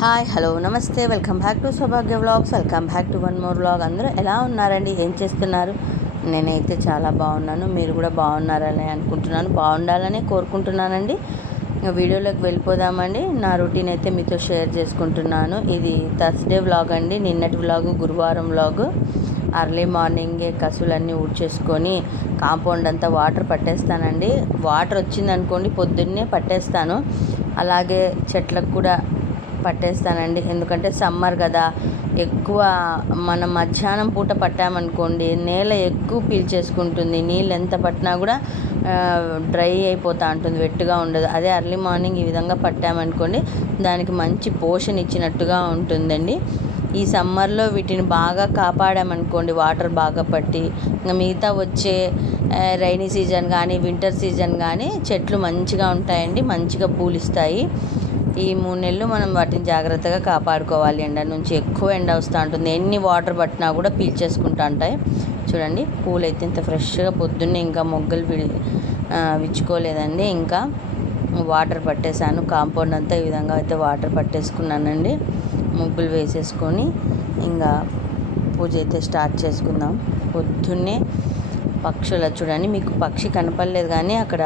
Hi hello నమస్తే welcome back to Saubhagya vlogs. Welcome back to one more vlog. అందరూ ఎలా ఉన్నారండి? ఏం చేస్తున్నారు? నేనైతే చాలా బాగున్నాను. మీరు కూడా బాగున్నారని అనుకుంటున్నాను, బాగుండాలని కోరుకుంటున్నానండి. వీడియోలోకి వెళ్ళిపోదామండి. నా రొటీన్ అయితే మీతో షేర్ చేసుకుంటున్నాను. ఇది థర్స్డే వ్లాగ్ అండి. నిన్నటి వ్లాగు గురువారం వ్లాగు. అర్లీ మార్నింగే కసులన్నీ ఊడ్చేసుకొని కాంపౌండ్ అంతా వాటర్ పట్టేస్తానండి. వాటర్ వచ్చిందనుకోండి పొద్దున్నే పట్టేస్తాను. అలాగే చెట్లకు కూడా పట్టేస్తానండి. ఎందుకంటే సమ్మర్ కదా, ఎక్కువ మనం మధ్యాహ్నం పూట పట్టామనుకోండి నేల ఎక్కువ పీల్చేసుకుంటుంది. నీళ్ళు ఎంత పట్టినా కూడా డ్రై అయిపోతూ ఉంటుంది, వెట్టుగా ఉండదు. అదే అర్లీ మార్నింగ్ ఈ విధంగా పట్టామనుకోండి దానికి మంచి పోషణ ఇచ్చినట్టుగా ఉంటుందండి. ఈ సమ్మర్లో వీటిని బాగా కాపాడామనుకోండి వాటర్ బాగా పట్టి, ఇంకా మిగతా వచ్చే రైనీ సీజన్ కానీ వింటర్ సీజన్ కానీ చెట్లు మంచిగా ఉంటాయండి, మంచిగా పూలిస్తాయి. ఈ 3 నెలలు మనం వాటిని జాగ్రత్తగా కాపాడుకోవాలి. ఎండ నుంచి ఎక్కువ ఎండ వస్తూ ఉంటుంది, ఎన్ని వాటర్ పట్టినా కూడా పీల్చేసుకుంటూ ఉంటాయి. చూడండి పూలు అయితే ఇంత ఫ్రెష్గా పొద్దున్నే ఇంకా మొగ్గలు విచ్చుకోలేదండి. ఇంకా వాటర్ పట్టేశాను. కాంపౌండ్ అంతా ఈ విధంగా అయితే వాటర్ పట్టేసుకున్నానండి. ముగ్గులు వేసేసుకొని ఇంకా పూజ అయితే స్టార్ట్ చేసుకుందాం. పొద్దున్నే పక్షుల చూడండి, మీకు పక్షి కనపడలేదు కానీ అక్కడ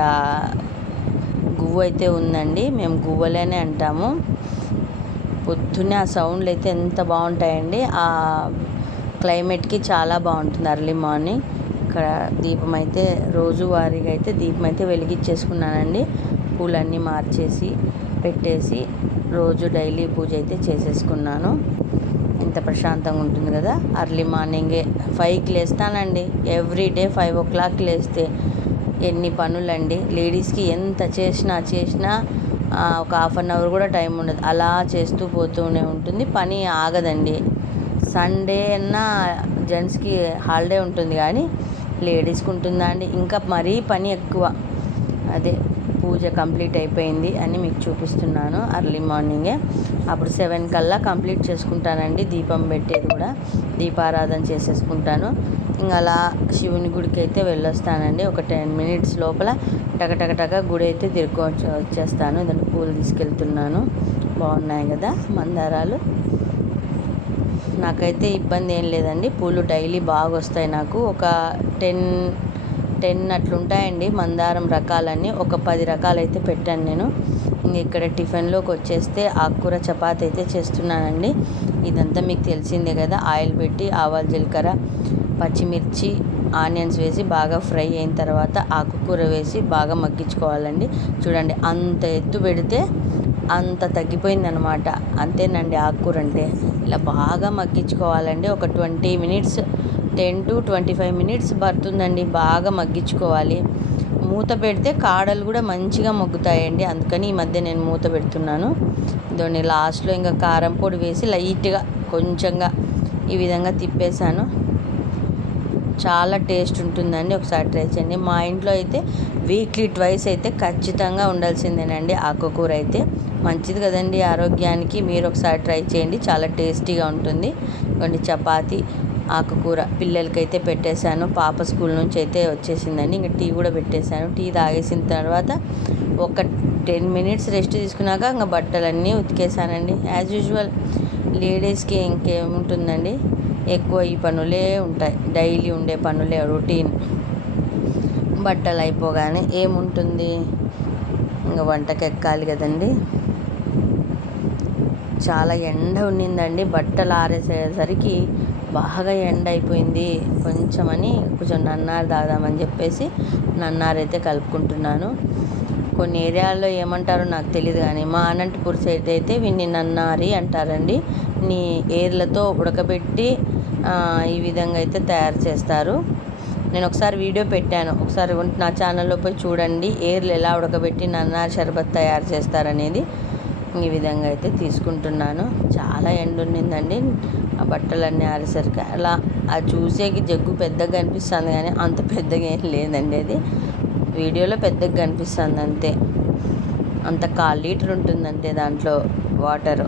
గువ్వ అయితే ఉందండి. మేము గువ్వలేనే అంటాము. పొద్దున్నే ఆ సౌండ్లు అయితే ఎంత బాగుంటాయండి. ఆ క్లైమేట్కి చాలా బాగుంటుంది అర్లీ మార్నింగ్. ఇక్కడ దీపం అయితే రోజువారీగా అయితే దీపం అయితే వెలిగించేసుకున్నానండి. పూలన్నీ మార్చేసి పెట్టేసి రోజు డైలీ పూజ అయితే చేసేసుకున్నాను. ఎంత ప్రశాంతంగా ఉంటుంది కదా. అర్లీ మార్నింగే 5కి లేస్తానండి. ఎవ్రీడే 5 o'clock లేస్తే ఎన్ని పనులండి. లేడీస్కి ఎంత చేసినా ఒక 1/2 hour కూడా టైం ఉండదు. అలా చేస్తూ పోతూనే ఉంటుంది, పని ఆగదండి. సండే అన్నా జెంట్స్కి హాలిడే ఉంటుంది కానీ లేడీస్కి ఉంటుందా అండి? ఇంకా మరీ పని ఎక్కువ. అదే పూజ కంప్లీట్ అయిపోయింది అని మీకు చూపిస్తున్నాను. అర్లీ మార్నింగే అప్పుడు 7 కల్లా కంప్లీట్ చేసుకుంటానండి. దీపం పెట్టేది కూడా దీపారాధన చేసేసుకుంటాను. ఇంకా అలా శివుని గుడికి అయితే వెళ్ళొస్తానండి. ఒక 10 minutes లోపల టక గుడి అయితే వచ్చేస్తాను. దాన్ని పూలు తీసుకెళ్తున్నాను. బాగున్నాయి కదా మందారాలు. నాకైతే ఇబ్బంది ఏం లేదండి. పూలు డైలీ బాగా వస్తాయి నాకు. ఒక 10 అట్లుంటాయండి మందారం రకాలన్నీ. ఒక 10 రకాలైతే పెట్టాను నేను. ఇంక ఇక్కడ టిఫిన్లోకి వచ్చేస్తే ఆకుకూర చపాతి అయితే చేస్తున్నానండి. ఇదంతా మీకు తెలిసిందే కదా. ఆయిల్ పెట్టి ఆవాలు జీలకర్ర పచ్చిమిర్చి ఆనియన్స్ వేసి బాగా ఫ్రై అయిన తర్వాత ఆకుకూర వేసి బాగా మగ్గించుకోవాలండి. చూడండి అంత ఎత్తు పెడితే అంత తగ్గిపోయిందనమాట. అంతేనండి ఆకుకూర అంటే. ఇలా బాగా మగ్గించుకోవాలండి. ఒక 20 minutes 10 to 25 minutes పడుతుందండి బాగా మగ్గించుకోవాలి. మూత పెడితే కాడలు కూడా మంచిగా మగ్గుతాయండి. అందుకని ఈ మధ్య నేను మూత పెడుతున్నాను. దాన్ని లాస్ట్లో ఇంకా కారం పొడి వేసి లైట్గా కొంచెంగా ఈ విధంగా తిప్పేశాను. చాలా టేస్ట్ ఉంటుందండి. ఒకసారి ట్రై చేయండి. మా ఇంట్లో అయితే వీక్లీ 2 అయితే ఖచ్చితంగా ఉండాల్సిందేనండి. ఆకుకూర అయితే మంచిది కదండి ఆరోగ్యానికి. మీరు ఒకసారి ట్రై చేయండి, చాలా టేస్టీగా ఉంటుంది. కొన్ని చపాతి ఆకుకూర పిల్లలకైతే పెట్టేశాను. పాప స్కూల్ నుంచి అయితే వచ్చేసిందండి. ఇంకా టీ కూడా పెట్టేశాను. టీ తాగేసిన తర్వాత ఒక 10 minutes రెస్ట్ తీసుకున్నాక ఇంకా బట్టలన్నీ ఉతికేసానండి. యాజ్ యూజువల్ లేడీస్కి ఇంకేముంటుందండి, ఎక్కువ ఈ పనులే ఉంటాయి. డైలీ ఉండే పనులే రొటీన్. బట్టలు అయిపోగానే ఏముంటుంది, ఇంకా వంటకి ఎక్కాలి కదండి. చాలా ఎండ ఉన్నిందండి. బట్టలు ఆరేసేసరికి బాగా ఎండ అయిపోయింది. కొంచెం నన్నారు తాగుదామని చెప్పేసి నన్నారైతే కలుపుకుంటున్నాను. కొన్ని ఏరియాల్లో ఏమంటారో నాకు తెలియదు కానీ మా అనంతపూర్ సైడ్ అయితే వీన్ని నన్నారి అంటారండి. ఏర్లతో ఉడకబెట్టి ఈ విధంగా అయితే తయారు చేస్తారు. నేను ఒకసారి వీడియో పెట్టాను, ఒకసారి నా ఛానల్లో పోయి చూడండి. ఏర్లు ఎలా ఉడకబెట్టి నన్నారి షర్బత్ తయారు చేస్తారనేది. ఈ విధంగా అయితే తీసుకుంటున్నాను. చాలా ఎండ ఉన్నిందండి. ఆ బట్టలన్నీ ఆరేసరికి అలా అది చూసేకి జగ్గు పెద్దగా కనిపిస్తుంది కానీ అంత పెద్దగా ఏం లేదండి. అది వీడియోలో పెద్దగా కనిపిస్తుంది అంతే. అంత 1/4 లీటర్ ఉంటుందంటే దాంట్లో వాటరు.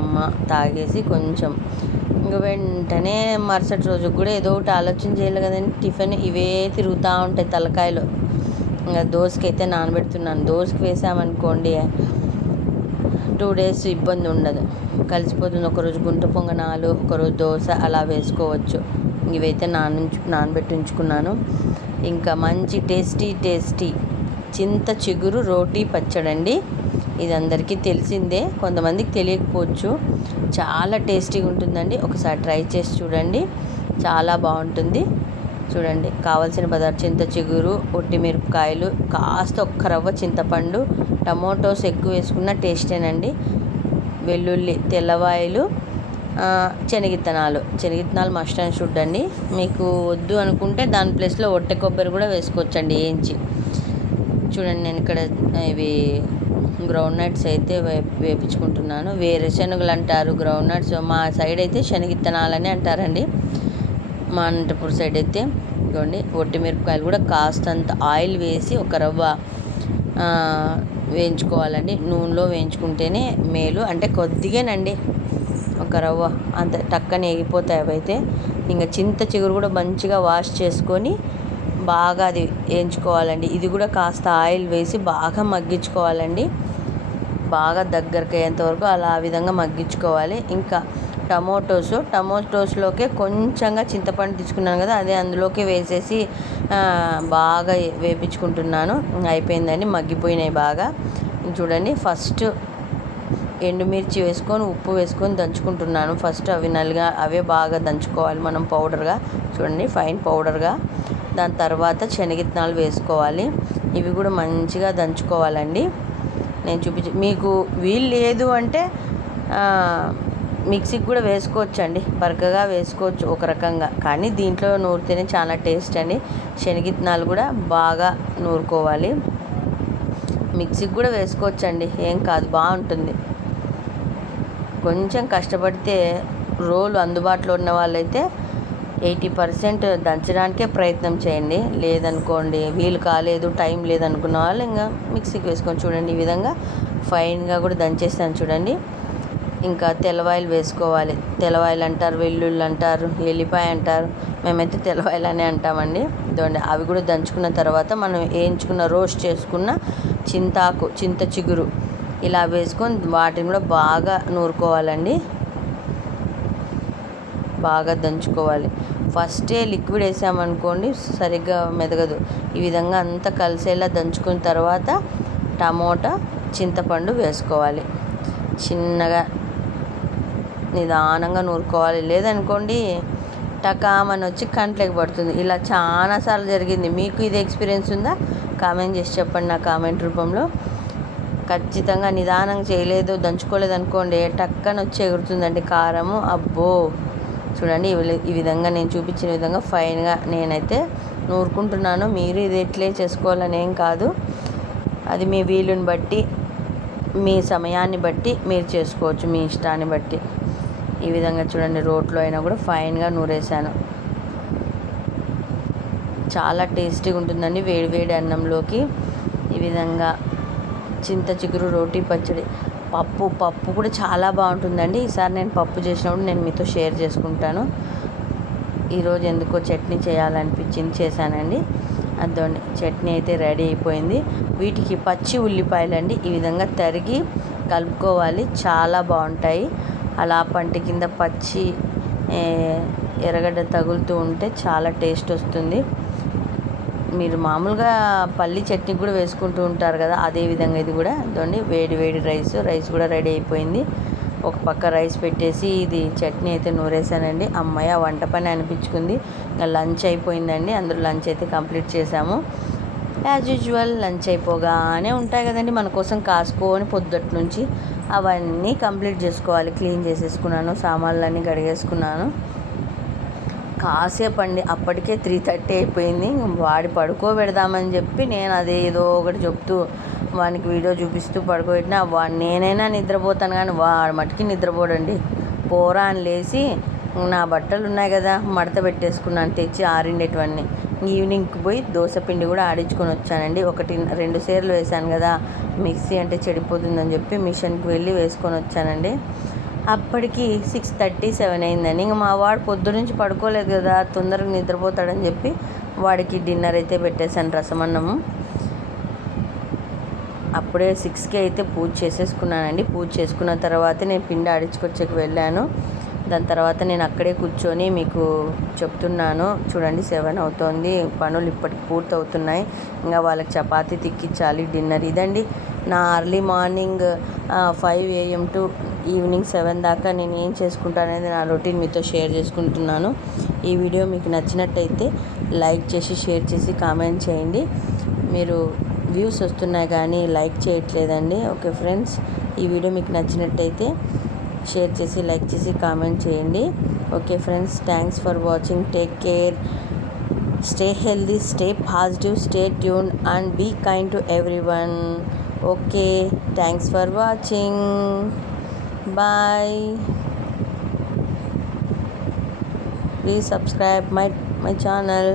అమ్మ తాగేసి కొంచెం ఇంక వెంటనే మరుసటి రోజుకి కూడా ఏదో ఒకటి ఆలోచన చేయాలి కదండి. టిఫిన్ ఇవే తిరుగుతూ ఉంటాయి తలకాయలు. ఇంకా దోసకైతే నానబెడుతున్నాను. దోసకి వేసామనుకోండి 2 డేస్ ఇబ్బంది ఉండదు, కలిసిపోతుంది. ఒకరోజు గుంట పొంగనాలు, ఒకరోజు దోశ అలా వేసుకోవచ్చు. ఇవైతే నానబెట్టి ఉంచుకున్నాను. ఇంకా మంచి టేస్టీ చింత చిగురు రోటీ పచ్చడండి. ఇది అందరికీ తెలిసిందే, కొంతమందికి తెలియకపోవచ్చు. చాలా టేస్టీగా ఉంటుందండి. ఒకసారి ట్రై చేసి చూడండి, చాలా బాగుంటుంది. చూడండి, కావాల్సిన పదార్థం చింత చిగురు, ఒట్టిమిరపకాయలు, కాస్త ఒక్క రవ్వ చింతపండు, టమోటోస్ ఎక్కువ వేసుకున్న టేస్టేనండి, వెల్లుల్లి, తెల్లవాయలు, శనగిత్తనాలు మస్ట్ అండ్ షుడ్ అండి. మీకు వద్దు అనుకుంటే దాని ప్లేస్లో ఒట్టె కొబ్బరి కూడా వేసుకోవచ్చండి వేయించి. చూడండి, నేను ఇక్కడ ఇవి గ్రౌండ్ నట్స్ అయితే వేపించుకుంటున్నాను. వేరుశనగలు అంటారు గ్రౌండ్ నట్స్, మా సైడ్ అయితే శనగిత్తనాలని అంటారండి. మా అనంతపూర్ సైడ్ అయితే ఇదిగోండి, ఒట్టిమిరపకాయలు కూడా కాస్తంత ఆయిల్ వేసి ఒక రవ్వ వేయించుకోవాలండి. నూనెలో వేయించుకుంటేనే మేలు, అంటే కొద్దిగానండి, ఒక రవ్వ అంత టక్కని ఎగిపోతాయి అవైతే. ఇంకా చింత చిగురు కూడా మంచిగా వాష్ చేసుకొని బాగా అది వేయించుకోవాలండి. ఇది కూడా కాస్త ఆయిల్ వేసి బాగా మగ్గించుకోవాలండి, బాగా దగ్గరికి అయ్యేంతవరకు అలా ఆ విధంగా మగ్గించుకోవాలి. ఇంకా టమోటోస్లోకే కొంచెంగా చింతపండు తీసుకున్నాను కదా, అదే అందులోకి వేసేసి బాగా వేపించుకుంటున్నాను. అయిపోయిందండి, మగ్గిపోయినాయి బాగా. చూడండి, ఫస్ట్ ఎండుమిర్చి వేసుకొని ఉప్పు వేసుకొని దంచుకుంటున్నాను. ఫస్ట్ అవి నల్లగా అవే బాగా దంచుకోవాలి మనం పౌడర్గా, చూడండి ఫైన్ పౌడర్గా. దాని తర్వాత శనగిత్తనాలు వేసుకోవాలి, ఇవి కూడా మంచిగా దంచుకోవాలండి. నేను మీకు వీలు లేదు అంటే మిక్సీకి కూడా వేసుకోవచ్చండి, బరకగా వేసుకోవచ్చు ఒక రకంగా. కానీ దీంట్లో నూరితేనే చాలా టేస్ట్ అండి. శనగిత్తనాలు కూడా బాగా నూరుకోవాలి, మిక్సీకి కూడా వేసుకోవచ్చండి, ఏం కాదు, బాగుంటుంది. కొంచెం కష్టపడితే రోలు అందుబాటులో ఉన్న వాళ్ళైతే 80% దంచడానికే ప్రయత్నం చేయండి. లేదనుకోండి, వీలు కాలేదు, టైం లేదనుకున్న వాళ్ళు ఇంకా మిక్సీకి వేసుకొని చూడండి. ఈ విధంగా ఫైన్గా కూడా దంచేస్తాను చూడండి. ఇంకా తెల్లవాయలు వేసుకోవాలి, తెల్లవాయలు అంటారు, వెల్లుల్లి అంటారు, ఎల్లిపాయ అంటారు, మేమైతే తెల్లవాయలనే అంటామండి. ఇదండి, అవి కూడా దంచుకున్న తర్వాత మనం వేయించుకున్న రోస్ట్ చేసుకున్న చింత చిగురు ఇలా వేసుకొని వాటిని కూడా బాగా నూరుకోవాలండి, బాగా దంచుకోవాలి. ఫస్టే లిక్విడ్ వేసామనుకోండి సరిగ్గా మెదగదు. ఈ విధంగా అంతా కలిసేలా దంచుకున్న తర్వాత టమోటా, చింతపండు వేసుకోవాలి, చిన్నగా నిదానంగా నూరుకోవాలి. లేదనుకోండి టకామని వచ్చి కంట్లోకి పడుతుంది. ఇలా చాలాసార్లు జరిగింది. మీకు ఇది ఎక్స్పీరియన్స్ ఉందా? కామెంట్ చేసి చెప్పండి నా కామెంట్ రూపంలో. ఖచ్చితంగా నిదానంగా చేయలేదు, దంచుకోలేదు అనుకోండి, టక్కన వచ్చి ఎగురుతుందండి కారము. అబ్బో, చూడండి ఈ విధంగా నేను చూపించిన విధంగా ఫైన్గా నేనైతే నూరుకుంటున్నాను. మీరు ఇది ఎట్లే చేసుకోవాలని ఏం కాదు, అది మీ వీలుని బట్టి, మీ సమయాన్ని బట్టి మీరు చేసుకోవచ్చు, మీ ఇష్టాన్ని బట్టి. ఈ విధంగా చూడండి, రోట్లో అయినా కూడా ఫైన్గా నూరేసాను. చాలా టేస్టీగా ఉంటుందండి వేడి అన్నంలోకి. ఈ విధంగా చింత చిగురు రోటీ పచ్చడి. పప్పు కూడా చాలా బాగుంటుందండి. ఈసారి నేను పప్పు చేసినప్పుడు నేను మీతో షేర్ చేసుకుంటాను. ఈరోజు ఎందుకో చట్నీ చేయాలనిపించింది, చేశానండి. అదోండి, చట్నీ అయితే రెడీ అయిపోయింది. వీటికి పచ్చి ఉల్లిపాయలండి ఈ విధంగా తరిగి కలుపుకోవాలి, చాలా బాగుంటాయి. అలా పంటి కింద పచ్చి ఎర్రగడ్డ తగులుతూ ఉంటే చాలా టేస్ట్ వస్తుంది. మీరు మామూలుగా పల్లి చట్నీ కూడా వేసుకుంటూ ఉంటారు కదా, అదేవిధంగా ఇది కూడా. అదోండి, వేడి రైస్ కూడా రెడీ అయిపోయింది. ఒక పక్క రైస్ పెట్టేసి ఇది చట్నీ అయితే నూరేసానండి. అమ్మాయి వంట పని అనిపించుకుంది. ఇంకా లంచ్ అయిపోయిందండి, అందరూ లంచ్ అయితే కంప్లీట్ చేసాము. యాజ్ యూజువల్ లంచ్ అయిపోగానే ఉంటాయి కదండి మన కోసం కాసుకొని పొద్దుటి నుంచి, అవన్నీ కంప్లీట్ చేసుకోవాలి. క్లీన్ చేసేసుకున్నాను, సామాన్లన్నీ కడిగేసుకున్నాను. కాసేపు అండి, అప్పటికే 3:30 అయిపోయింది. వాడి పడుకోబెడదామని చెప్పి నేను అదే ఏదో ఒకటి చెప్తూ వానికి వీడియో చూపిస్తూ పడుకోబెట్టినా, నేనైనా నిద్రపోతాను కానీ వాడు మటుకి నిద్రపోడండి. పోరా అని లేచి నా బట్టలు ఉన్నాయి కదా మడత పెట్టేసుకున్నాను, తెచ్చి ఆరిండేటివన్నీ. ఈవినింగ్కి పోయి దోశపిండి కూడా ఆడించుకొని వచ్చానండి. 1-2 సేర్లు వేసాను కదా, మిక్సీ అంటే చెడిపోతుందని చెప్పి మిషన్కి వెళ్ళి వేసుకొని వచ్చానండి. అప్పటికి 6:30-7 అయిందండి. ఇంక మా వాడు పొద్దు నుంచి పడుకోలేదు కదా, తొందరగా నిద్రపోతాడని చెప్పి వాడికి డిన్నర్ అయితే పెట్టేశాను, రసమన్నము. అప్పుడే 6కి అయితే పూజ చేసేసుకున్నానండి. పూజ చేసుకున్న తర్వాత నేను పిండి ఆడించుకొచ్చేకి వెళ్ళాను. దాని తర్వాత నేను అక్కడే కూర్చొని మీకు చెప్తున్నాను. చూడండి 7 అవుతోంది, పనులు ఇప్పటికి పూర్తి అవుతున్నాయి. ఇంకా వాళ్ళకి చపాతీ తిక్కించాలి, డిన్నర్. ఇదండి నా early morning 5 AM to evening 7 దాకా నేను ఏం చేసుకుంటాను అనేది నా రొటీన్ మీతో షేర్ చేసుకుంటున్నాను. ఈ వీడియో మీకు నచ్చినట్టయితే లైక్ చేసి, షేర్ చేసి, కామెంట్ చేయండి. మీరు వ్యూస్ వస్తున్నాయి కానీ లైక్ చేయట్లేదండి. ఓకే ఫ్రెండ్స్, ఈ వీడియో మీకు నచ్చినట్టయితే షేర్ చేసి, లైక్ చేసి, కామెంట్ చేయండి. Okay friends, thanks for watching. Take care, stay healthy, stay positive, stay tuned and be kind to everyone. Okay, thanks for watching. Bye. Please subscribe my channel.